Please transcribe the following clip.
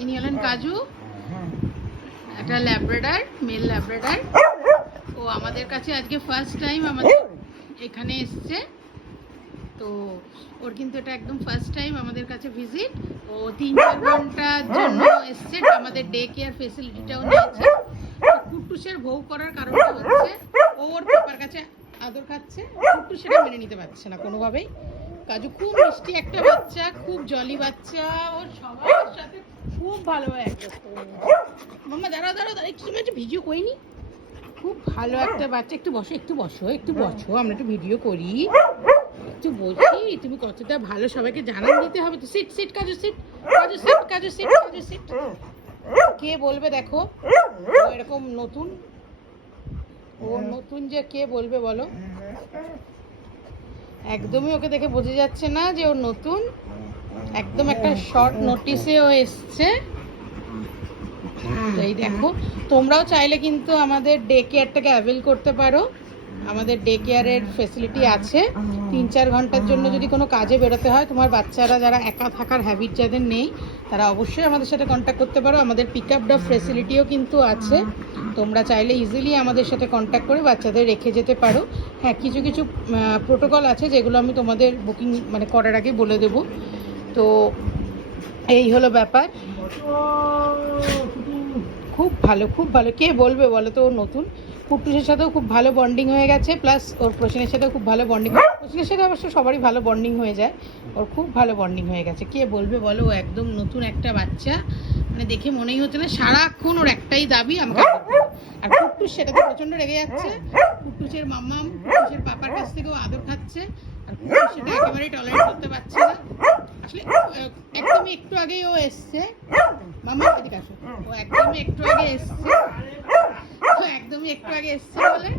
ইনি হলেন কাজু, একটা ল্যাব্রাডর, মেল ল্যাব্রাডর। ও আমাদের কাছে আজকে ফার্স্ট টাইম আমাদের এখানে এসছে। তো ওর কিন্তু এটা একদম ফার্স্ট টাইম আমাদের কাছে ভিজিট। ও 3-4 ঘন্টার জন্য এসছে, আমাদের ডে কেয়ার ফেসিলিটিটাও নিয়েছে। কুট্টুসের ভৌ করার কারণটা হচ্ছে ও ওর পাপার কাছে আদর খাচ্ছে, কুট্টু সেটা মেনে নিতে পারছে না কোনোভাবেই। কাজু খুব মিষ্টি একটা বাচ্চা, খুব জলি বাচ্চা, ওর সবার সাথে খুব ভালোভাবে অ্যাডজাস্ট করে নিয়েছে। মাম্মা দাঁড়াও দাঁড়াও দাঁড়াও, একটু তুমি একটু ভিডিও করিনি? খুব ভালো একটা বাচ্চা। একটু বসো, একটু বসো, একটু বসো, আমরা একটু ভিডিও করি। একটু বলছি তুমি কতটা ভালো, সবাইকে জানান দিতে হবে তো। সিট সিট কাজু, সিট কাজু, সিট কাজু, সিট কাজু, সিট। কে বলবে দেখো ও এরকম নতুন, ও নতুন যে কে বলবে বলো? একদমই ওকে দেখে বোঝা যাচ্ছে না যে ও নতুন। একদম একটা শর্ট নোটিসে ও এসছে। তো এই দেখো, তোমরাও চাইলে কিন্তু আমাদের ডে কেয়ারটাকে অ্যাভেল করতে পারো। আমাদের ডে কেয়ারের ফেসিলিটি আছে। 3-4 ঘন্টার জন্য যদি কোনো কাজে বেরোতে হয়, তোমার বাচ্চারা যারা একা থাকার হ্যাবিট যাদের নেই, তারা অবশ্যই আমাদের সাথে কন্ট্যাক্ট করতে পারো। আমাদের পিক আপ ড্রপ ফেসিলিটিও কিন্তু আছে। তোমরা চাইলে ইজিলি আমাদের সাথে কন্ট্যাক্ট করে বাচ্চাদের রেখে যেতে পারো। হ্যাঁ, কিছু কিছু প্রোটোকল আছে যেগুলো আমি তোমাদের বুকিং মানে করার আগে বলে দেবো। তো এই হলো ব্যাপার। খুব ভালো, খুব ভালো। কে বলবে বলো তো? ও নতুন। কুট্টুসের সাথেও খুব ভালো বন্ডিং হয়ে গেছে, প্লাস ওর প্রসেনের সাথেও খুব ভালো বন্ডিং। প্রসেনের সাথে অবশ্য সবারই ভালো বন্ডিং হয়ে যায়, ওর খুব ভালো বন্ডিং হয়ে গেছে। কে বলবে বলো? ও একদম নতুন একটা বাচ্চা, মানে দেখে মনেই হচ্ছে না। সারাক্ষণ ওর একটাই দাবি আমাকে আদর করো। আর কুট্টুস সেটাতে প্রচণ্ড রেগে যাচ্ছে। কুট্টুসের মাম্মাম কুট্টুসের পাপার কাছ থেকেও আদর খাচ্ছে, আর কুট্টুস সেটা একেবারেই টলারেট করতে পারছে না। আসলে একদমই একটু আগেই ও এসছে। মামা এদিকে আসো। ও একদমই একটু আগে এসছে, ও একদমই একটু আগে এসছে বলে